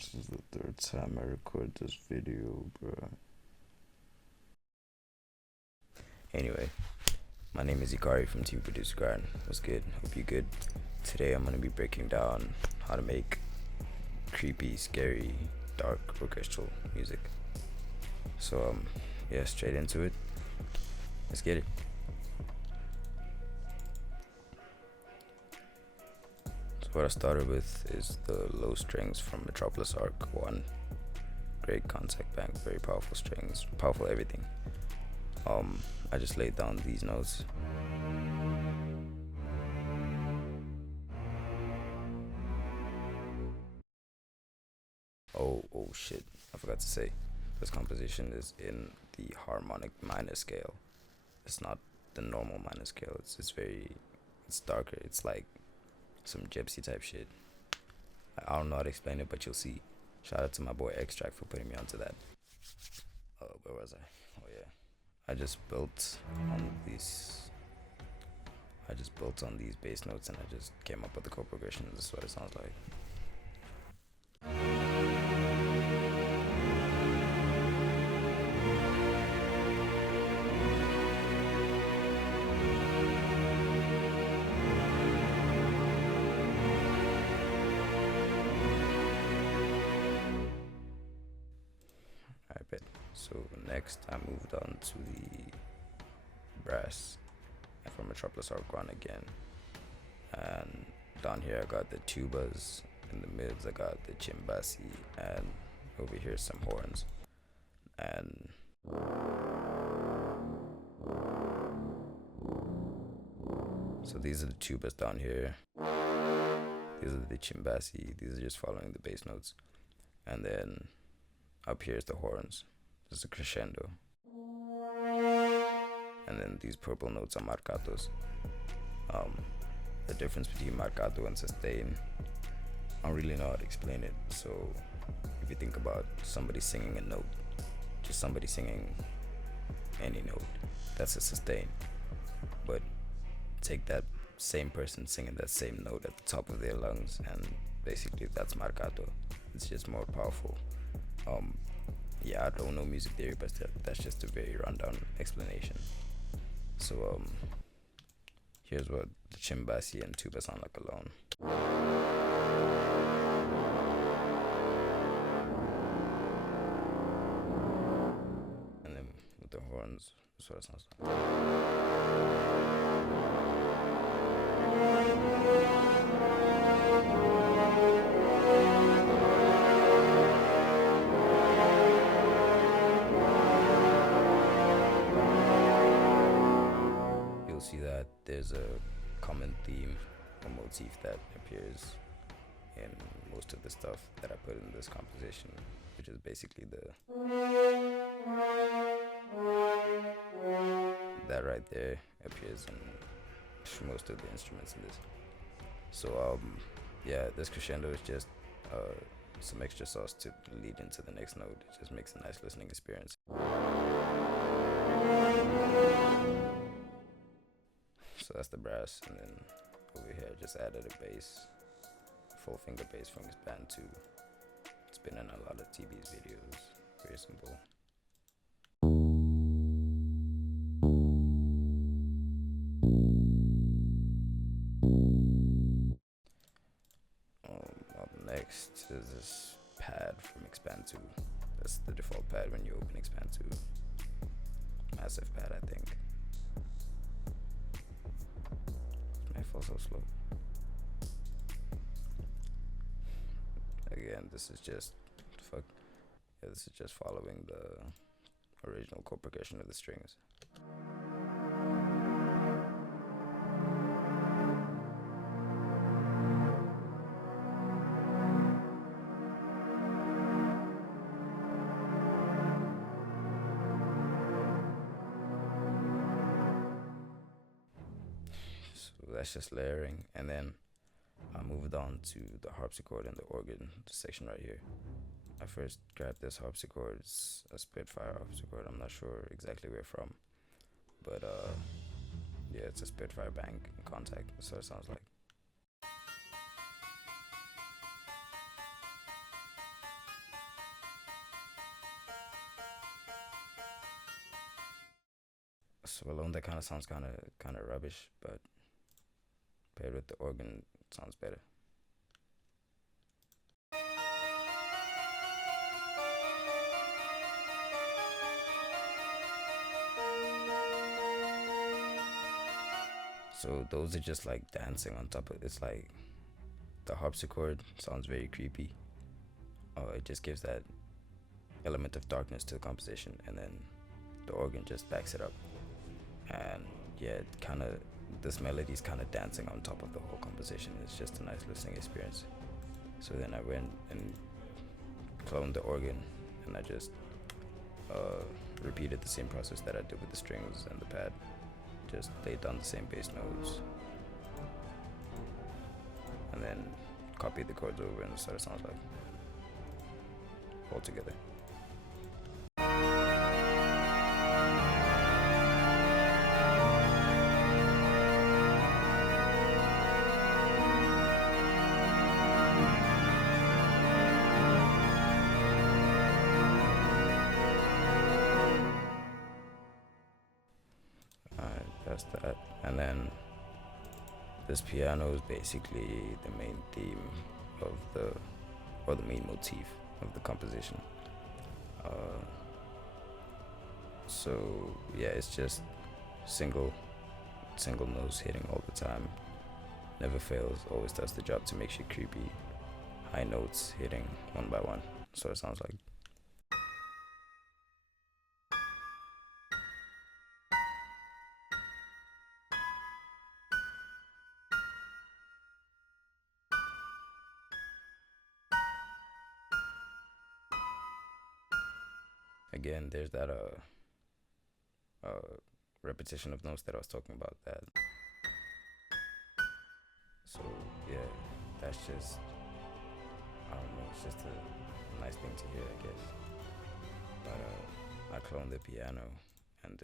This is the third time I record this video, bro. Anyway, my name is Ikari from Team Producergrind. What's good? Hope you're good. Today I'm going to be breaking down how to make creepy, scary, dark, orchestral music. So, yeah, straight into it. Let's get it. So what I started with is the low strings from Metropolis Arc 1. Great contact bank, very powerful strings, powerful everything. I just laid down these notes. Oh shit, I forgot to say, this composition is in the harmonic minor scale. It's not the normal minor scale. It's darker. It's like some gypsy type shit. I don't know how to explain it, but you'll see. Shout out to my boy Extract for putting me onto that. Where was I? Oh yeah, I just built on these bass notes, and I just came up with the chord progression. This is what it sounds like. I bet. So next I moved on to the brass from Metropolis Arc 1 again. And down here I got the tubas, in the mids I got the chimbasi, and over here some horns. And so these are the tubas down here. These are the chimbasi. These are just following the bass notes. And then up here is the horns. This is a crescendo. And then these purple notes are marcatos. The difference between marcato and sustain, I don't really know how to explain it. So if you think about somebody singing a note, just somebody singing any note, that's a sustain. But take that same person singing that same note at the top of their lungs, and basically that's marcato. It's just more powerful. Yeah, I don't know music theory, but that's just a very rundown explanation. So here's what the chimbasi and tuba sound like alone. And then with the horns, that's what it sounds like. See that there's a common theme, a motif that appears in most of the stuff that I put in this composition, which is basically that right there appears in most of the instruments in this. So yeah, this crescendo is just some extra sauce to lead into the next note. It just makes a nice listening experience. So that's the brass, and then over here I just added a bass, full finger bass from his band 2. It's been in a lot of TB's videos. Very simple. Up next is this pad from Expand 2. That's the default pad when you open Expand 2. Massive pad, I think. I feel so slow. Again, this is just following the original chord progression of the strings. That's just layering, and then I moved on to the harpsichord and the organ, the section right here. I first grabbed this harpsichord. It's a Spitfire harpsichord. I'm not sure exactly where from, but yeah, it's a Spitfire bank in contact. That's what it sounds like. So alone, that kind of sounds kind of rubbish, but paired with the organ, it sounds better. So those are just like dancing on top of it. It's like the harpsichord sounds very creepy. It just gives that element of darkness to the composition, and then the organ just backs it up. And yeah, this melody is kind of dancing on top of the whole composition. It's just a nice listening experience. So then I went and cloned the organ, and I just repeated the same process that I did with the strings and the pad. Just laid down the same bass notes, and then copied the chords over, and that's what it sounds like all together. That's that. And then this piano is basically the main theme of the main motif of the composition. So yeah, it's just single notes hitting all the time. Never fails, always does the job to make shit creepy. High notes hitting one by one. That's what it sounds like. Again, there's that repetition of notes that I was talking about. That. So yeah, that's just, I don't know. It's just a nice thing to hear, I guess. But I cloned the piano and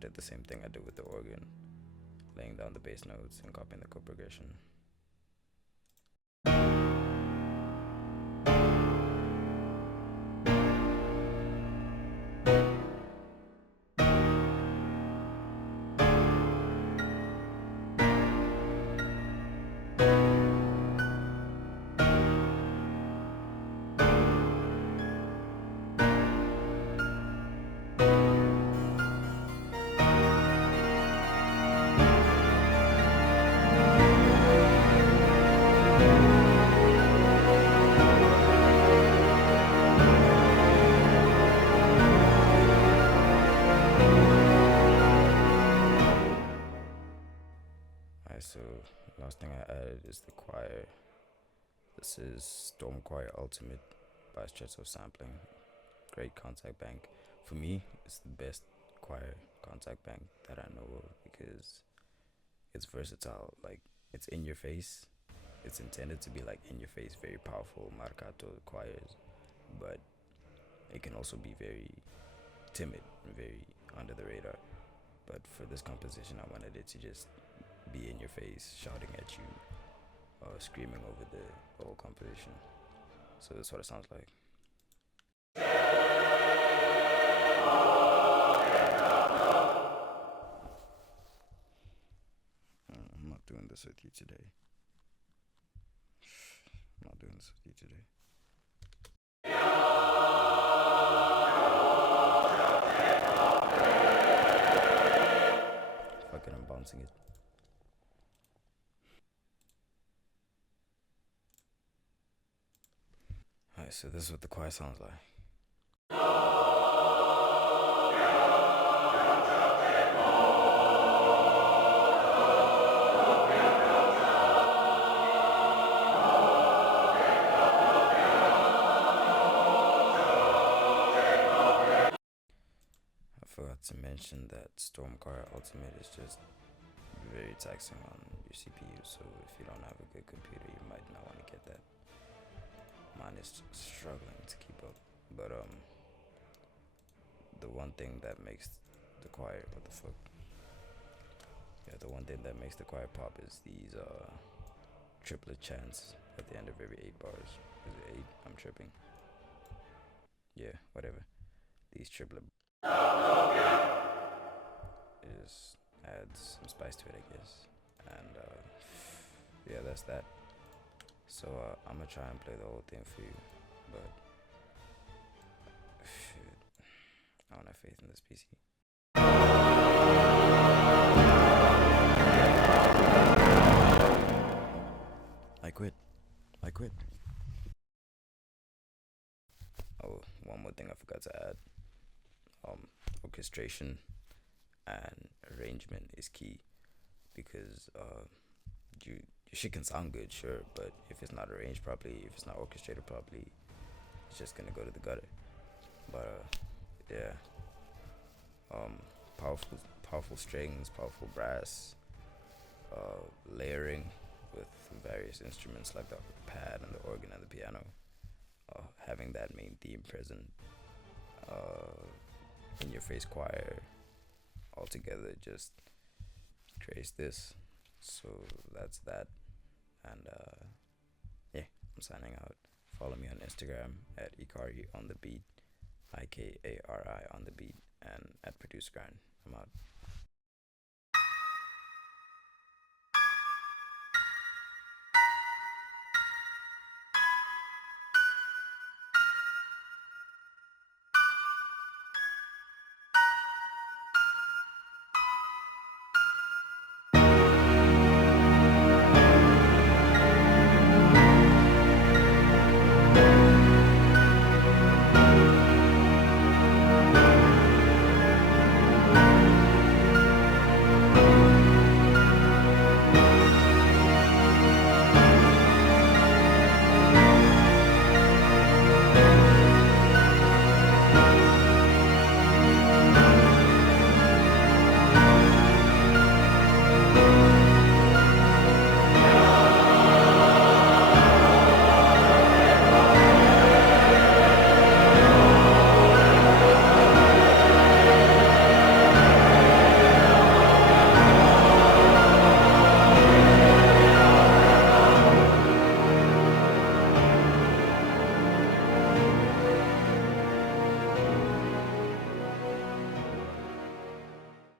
did the same thing I did with the organ, laying down the bass notes and copying the chord progression. So last thing I added is the choir. This is Storm Choir Ultimate by Orchestral Sampling. Great contact bank. For me, it's the best choir contact bank that I know of because it's versatile. Like, it's in your face. It's intended to be like in your face, very powerful marcato choirs, but it can also be very timid and very under the radar. But for this composition, I wanted it to just be in your face, shouting at you, screaming over the whole composition. So that's what it sounds like. I'm not doing this with you today. I'm not doing this with you today. Fucking, I'm bouncing it. Alright, so this is what the choir sounds like. I forgot to mention that Storm Choir Ultimate is just very taxing on your CPU, so if you don't have a good computer, you might not want to get that. Mine is struggling to keep up, but the one thing that makes the choir, the one thing that makes the choir pop is these triplet chants at the end of every 8 bars. Is it 8? I'm tripping. Yeah, whatever. These triplet. It just adds some spice to it, I guess. And yeah, that's that. So I'm gonna try and play the whole thing for you, but shit, I don't have faith in this PC. I quit. Oh, one more thing I forgot to add. Orchestration and arrangement is key, because your shit can sound good, sure, but if it's not arranged properly, if it's not orchestrated properly, it's just gonna go to the gutter. But yeah, powerful strings, powerful brass, layering with various instruments like the pad and the organ and the piano, having that main theme present, in your face choir, all together just creates this. So that's that. And yeah, I'm signing out. Follow me on Instagram at Ikari on the beat, IKARI on the beat, and at Producergrind. I'm out.